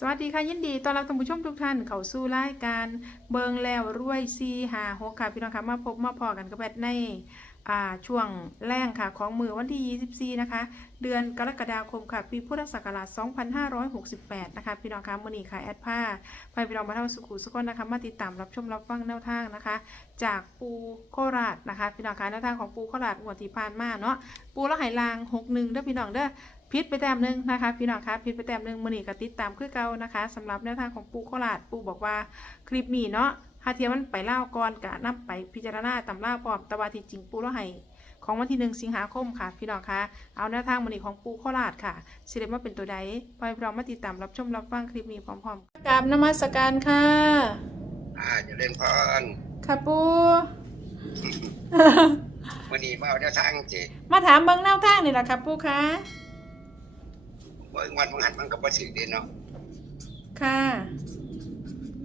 สวัสดีค่ะยินดีต้อนรับท่านผู้ชมทุกท่านเข้าสู่รายการเบิงแล้วรวยซีหาหกค่ะพี่น้องค่ะมาพบมาพอกันกับแบทในอ่าช่วงแรงค่ะของมือวันที่ 24 นะคะ เดือนกรกฎาคมค่ะ ปีพุทธศักราช 2568 นะคะ พี่น้องค่ะมือนี้ค่ะแอดผ้าไปพี่น้องมาเท่าสุขุสุขคนนะคะ มาติดตามรับชมรับฟังแนวทางนะคะ จากปูโคราชนะคะ พี่น้องค่ะแนวทางของปูโคราชงวดที่ผ่านมาเนาะปูล้วไหลาง 61เด้อพี่น้องเด้อ พิษไปแต้มหนึ่งนะคะพี่น้องคะพิษไปแต้มหนึ่งมือนีกติดตามคือเก่านะคะสำหรับแนวทางของปูโคราชปูบอกว่าคลิปนี้เนาะหาเทียมมันไปเล่าก่อนกะนับไปพิจารณาตำราพร้อมแตะวาที่จริงปูแล้วให้ของวันที่หนึ่งสิงหาคมค่ะ พี่น้องคะเอาแนวทางมือนีของปูโคราชค่ะสิเดมาเป็นตัวใดไปพี่น้องมาติดตามรับชมรับฟังคลิปนี้พร้อมๆกราบนมัสการค่ะอ่าจะเล่นพรค่ะปูวันนี้มาเอาแนวทางสิมาถามเบิ้งแนวทางนี่แหละค่ะปูคะ เมื่อวันมังหันมันก็บ่ถึงเด้เนาะค่ะ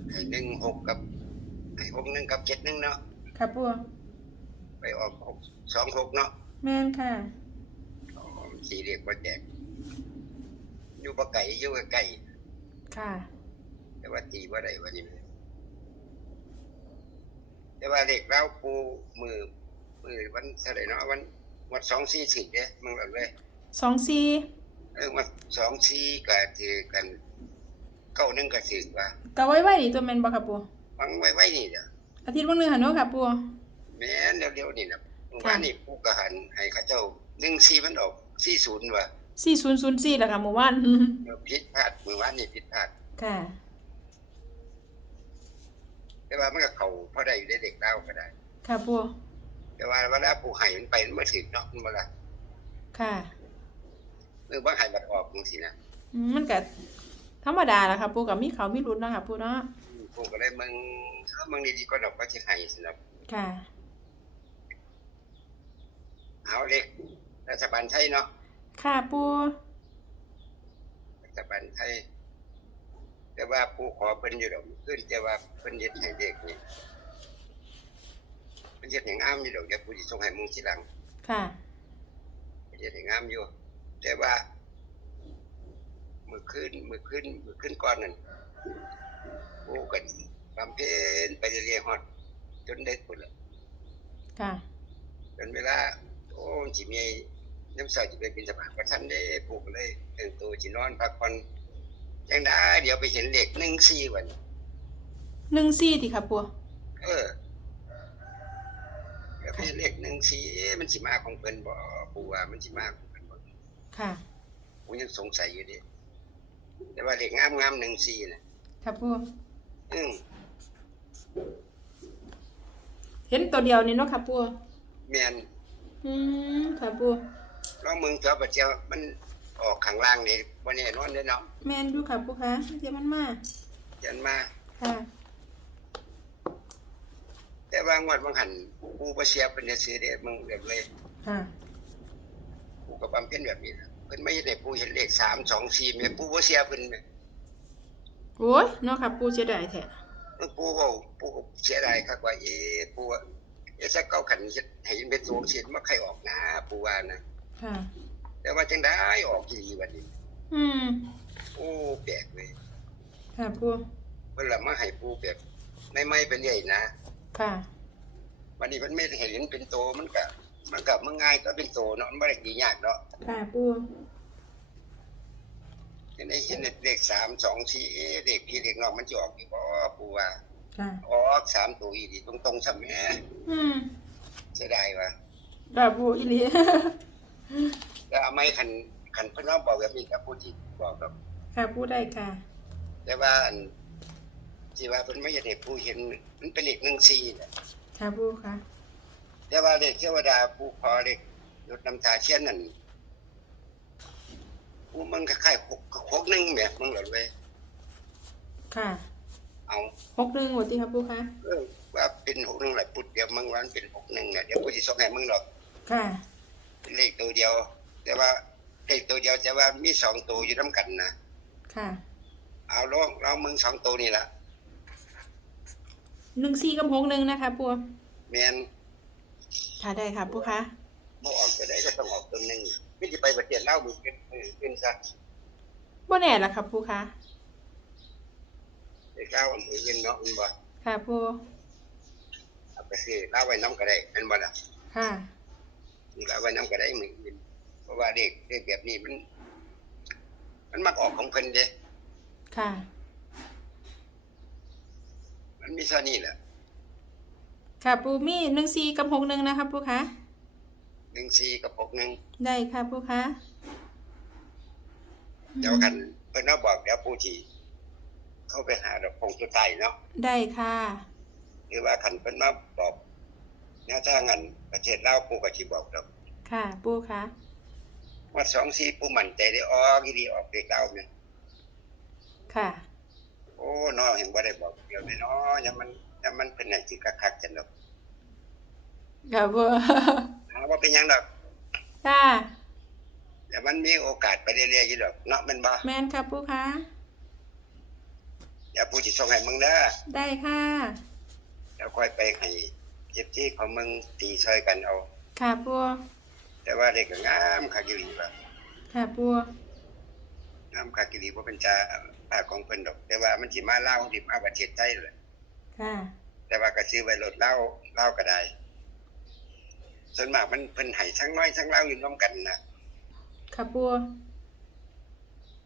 ให้หนึ่งหกกับให้หกหนึ่งกับเจ็ดหนึ่งเนาะค่ะปูไปออกหกสองหกเนาะแม่นค่ะอ๋อสี่เรียกว่าแจกอยู่บ่ไก่อยู่ใกล้ค่ะๆแต่ว่าตีว่าได้วันนี้แต่ว่าเด็กเราปูมือมือวันเท่าไหร่เนาะวันวันสองสี่สิบเนี่ยมึงหลังเลยสองสี่ เออวันสองสี่ก็ถือกันเก้าหนึ่งก็ถือว่ากะไว้ไว้นี่ตัวแมนบ่ค่ะปูฟังไว้ไว้นี่เด้ออาทิตย์วันหนึงหันเนาะค่ะปูแม่นเร็วๆนี่นะเมื่อวานนี่ผู้กระหันให้เข้าเจ้าหนึ่งสี่มันออกสี่ศูนย์ว่ะสี่ศูนย์ศูนย์สี่แหละค่ะหมู่บ้านผิดพลาดเมื่อวานนี่ผิดพลาด ค่ะ แต่ว่ามันก็เขาพอได้อยู่ได้เด็กเล่าก็ได้ ค่ะปูแต่ว่าเวลาผู้ให้มันไปมันมาถึงเนาะมันบ่ละค่ะ เมื่อว่าให้บัดออกจังซี่นะอืมมันก็ธรรมดาแหละค่ะปูกับมีเขามีรุนเนาะค่ะปูเนาะผู้ก็เลยมึงถ้ามึงดีๆก็ดอกก็สิให้สนับค่ะ เอาเล็กรัฐบาลไทยเนาะค่ะปูรัฐบาลไทยแต่ว่าผู้ขอเพิ่นอยู่ดอกขึ้นแต่ว่าเพิ่นเฮ็ดให้เด็กนี่เพิ่นเฮ็ดให้งามอยู่ดอกเดี๋ยวผู้สิส่งให้มึงทีหลังค่ะเฮ็ดให้งามอยู่ แต่ว่ามือขึ้นมือขึ้นมือขึ้นก่อนนั่นโอ้กันบำเพ็ญไปเรื่อยๆฮอด จนได้ผลละค่ะจนเวลาโอ้สิมีน้ำใสจะไปบินสบาทประทันได้ปลูกเลยตื่นตัวสินอนพักผ่อนจังได้เดี๋ยวไปเห็นเหล็กหนึ่งสี่วันหนึ่งสี่ติค่ะปูเออเดี๋ยวไปเห็นเหล็กหนึ่งสี่เอ๊ะมันสิมาของเพิ่นบ่ปูว่ามันสิมาของเพิ่นบ่ ค่ะกูยังสงสัยอยู่ดิแต่ว่าเหล็กงามงามๆหนึ่งสี่น่ะค่ะปูอืมเห็นตัวเดียวนี่เนาะค่ะปูแม่นอืมค่ะปูลองมึงเถอะบัดเจ้ามันออกข้างล่างนี่บ่แน่นอนเด้อเนาะแมนดูค่ะปูคะเทียมมันมายันมาค่ะ แต่ว่างวดบางหันกูบ่เสียเพิ่นจะซื้อเด้มึงแบบเลยค่ะ กูก็บำเพ็ญแบบนี้นะเพิ่นไม่ได้ปูเห็นเลข3 2 4แม่ปูบ่เสียเพิ่นแม่โอ้ยเนาะค่ะปูเสียดายแท้มันปูเว้าปูก็เสียดายคักว่าเอ๊ะปูว่าเอ๊ะสักเก้าขันเฮ็ดให้มันเป็นสูงเสียมาใครออกนะปูว่านะค่ะแต่ว่าจังได้ออกอีหลีบัดนี้ อืมโอ้แปลกเว้ยค่ะปูเพิ่นละมาให้ปูแบบไม่ๆไปเรื่อยนะ ค่ะวันนี้มันไม่ได้เห็นเป็นโตมันก็ มันก็มันง่ายก็เป็นโตเนาะมันบ่ได้ดียากเนาะค่ะปูจะได้เห็นเลข3 2 4เอ๊ะเลขพี่เลขน้องมันจะออกอีกบ่ปูว่าค่ะออกสามตัวอีดีตรงๆซะแม่อืมเสียดายว่ะค่ะปูอีหลีแล้วเอาไม้คันคันเพิ่นว่าบอกแบบนี้ครับผู้ที่บอกครับค่ะปูได้ค่ะ แต่ว่าอันที่ว่าเพิ่นไม่อยากให้ผู้เห็นมันเป็นเลข14น่ะค่ะปูค่ะ แต่ว่าเลขเทวดาผู้ขอเลขยศน้ำตาเชียนนั่นผู้มันคล้ายๆหกหกหนึ่งแหมมึงเหรอเว้ยค่ะ เอาหกหนึ่งหมดที่ครับปูคะเออว่าเป็นหกหนึ่งแหละพุดเดียวมึงว่ามันเป็นหกหนึ่งน่ะเดี๋ยวกูสิส่งให้มึงหรอกค่ะเป็นเลขตัวเดียว แต่ว่าเลขตัวเดียวแต่ว่ามีสองตัวอยู่นํกันนะค่ะ เอาลองลองมึงสองตัวนี่ล่ะหนึ่งสี่กับหกหนึ่งนะคะปูแม่น ค่ะได้ค่ะปูคะบ่ออกไปได้ก็ต้องออกตัวหนึงไม่สิไปประเทศลาวมึงเป็นเป็นซะบ่แน่ละครับปูคะเด็กเล่ามือเงินเนาะมันบ่ค่ะปูเอาไปซื้อเล่าไว้น้ำก็ได้แมันบ่ล่ะค่ะนี่เล่าไว้น้ำก็ได้มือเงินเพราะว่าเด็กเด็กแบบนี้มัน มันมักออกของเพิ่นเด้ค่ะ มันมีเท่านี้แหละ ค่ะปูมีหนึ่งสี่กับหกหนึ่งนะคะปูคะหนึ่งสี่กับหกหนึ่งได้ค่ะปูคะเดี๋ยวกันเพิ่นมาบอกเดี๋ยวผู้ที่เข้าไปหาดอกพงสุดท้ายเนาะได้ค่ะหรือว่าคันเพิ่นมาบอกแนวทางอันประเทศลาวผู้ก็สิบอกดอกค่ะปูคะว่าสองสี่ผู้มั่นใจได้ออกอีหลีออกเด็กลาวเนี่ยค่ะ โอ้เนาะเห็นบ่ได้บอกเดียวเลยเนาะยังมัน ยังมันเป็นไหนสิคักๆจังดอกค่ะปูหาว่าเป็นหยังดอกค่ะเดี๋ยวมันมีโอกาสไปเรื่อยๆอยู่ดอกเนาะแมันบ่แมนค่ะปูคะเดี๋ยวผู้สิส่งให้มึงเด้อได้ค่ะ แล้วค่อยไปให้เจ็บที่ของมึงตีช่วยกันเอา ค่ะปูแต่ว่าเด็กก็งามคักอีหลีว่าค่ะปูงามคักอีหลีบ่เป็นจาภาคของเพิ่นดอก แต่ว่ามันสิมาลาวสิมาประเทศไทยแหละ ค่ะแต่ว่าก็ซื้อไว้รถลาวลาวก็ได้ ส่วนมากมันเพิ่นให้ทั้งน้อยทั้งลาวอยู่ร่วมกันนะค่ะปู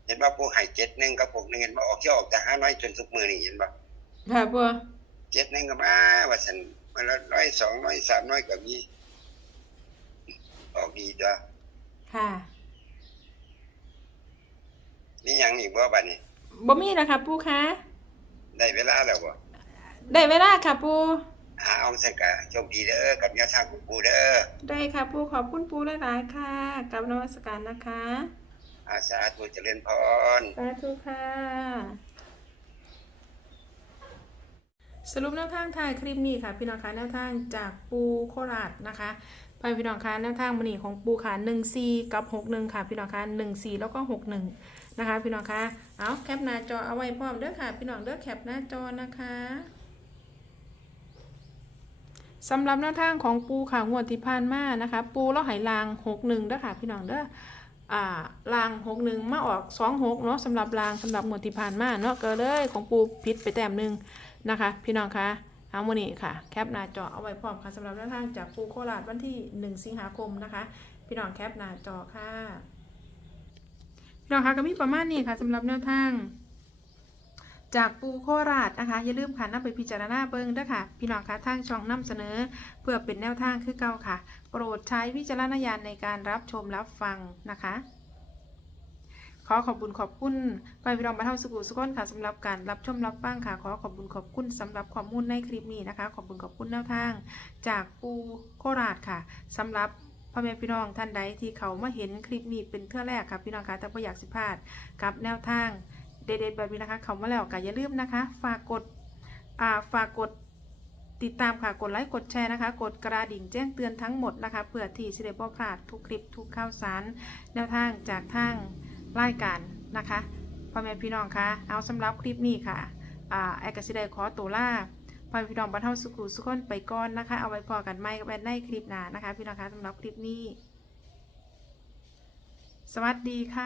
เห็นว่าผู้ให้เจ็ดหนึงกับพวกหนึงเห็นว่าออกที่ออกแต่ห้าน้อยจนทุกมื้อนี่เห็นบ่ค่ะปูเจ็ดหนึงก็มาว่าซั่นมาละร้อยสองร้อยสามร้อยก็มีออกดีจ้ะค่ะนี่หยังอีกบ่บัดนี้บ่มีแล้วค่ะปูคะได้เวลาแล้วบ่ ได้เวลาค่ะปูอาเอาซั่นก็โชคดีเด้อกับแนวทางของกูเด้อได้ค่ะปูขอบคุณปูหลายๆค่ะกลับนมัสการนะคะอาสาธุเจริญพรสาธุค่ะ สรุปแนวทางถ่ายคลิปนี้ค่ะ พี่น้องคะแนวทางจากปูโคราชนะคะไปพี่น้องคะแนวทางมันนี่ของปูค่ะหนึ่งซีกับหกหนึ่งค่ะ พี่น้องคะหนึ่งซีแล้วก็หกหนึ่งนะคะ พี่น้องคะเอาแคปหน้าจอเอาไว้พร้อมเด้อค่ะ พี่น้องเด้อแคปหน้าจอนะคะ สำหรับแนวทางของปูค่ะงวดที่ผ่านมานะคะ ปูแล้วไหลางหกหนึ่งเด้อค่ะพี่น้องเด้ออ่าลางหกหนึ่งมาออกสองหกเนาะสำหรับลางสำหรับงวดที่ผ่านมาเนาะก็เลยของปูพิษไปแต้มหนึ่งนะคะ พี่น้องคะเอาโมนี่ค่ะ แคปหน้าจอเอาไว้พร้อมค่ะสำหรับแนวทางจากปูโคราชวันที่หนึ่งสิงหาคมนะคะ พี่น้องแคปหน้าจอค่ะพี่น้องคะก็มีประมาณนี้ค่ะสำหรับแนวทาง จากปูโคราชนะคะ อย่าลืมค่ะนำไปพิจารณาเบิ่งด้อค่ะ พี่น้องคะทางช่องนำเสนอ เพื่อเป็นแนวทางคือเก่าค่ะ โปรดใช้วิจารณญาณในการรับชมรับฟังนะคะ ขอขอบคุณขอบคุณไปพี่น้องมาเท่าสุขุสุขนค่ะสำหรับการรับชมรับฟังค่ะ ขอขอบคุณขอบคุณสำหรับข้อมูลในคลิปนี้นะคะ ขอบคุณขอบคุณแนวทาง จากปูโคราชค่ะสำหรับพ่อแม่พี่น้องท่านใดที่เขามาเห็นคลิปนี้เป็นเทื่อแรกค่ะพี่น้องคะแต่ก็อยากสิพลาดกับแนวทาง เด็ดๆแบบนี้นะคะเขามาแล้วก็อย่าลืมนะคะ ฝากกดอ่าฝากกดติดตามค่ะ กดไลค์ กดแชร์นะคะ กดกระดิ่งแจ้งเตือนทั้งหมดนะคะเพื่อที่จะได้บ่พลาดทุกคลิปทุกข่าวสารแนวทางจากทางรายการนะคะพ่อแม่พี่น้องคะเอาสำหรับคลิปนี้ค่ะอ่าไอ้กสิได้ขอตัวล่าพ่อแม่พี่น้องบรรเทาสุขุสุขคนไปก่อนนะคะ เอาไว้พอกันไม่กับแอนในคลิปหน้านะคะ พี่น้องคะสำหรับคลิปนี้ สวัสดีค่ะ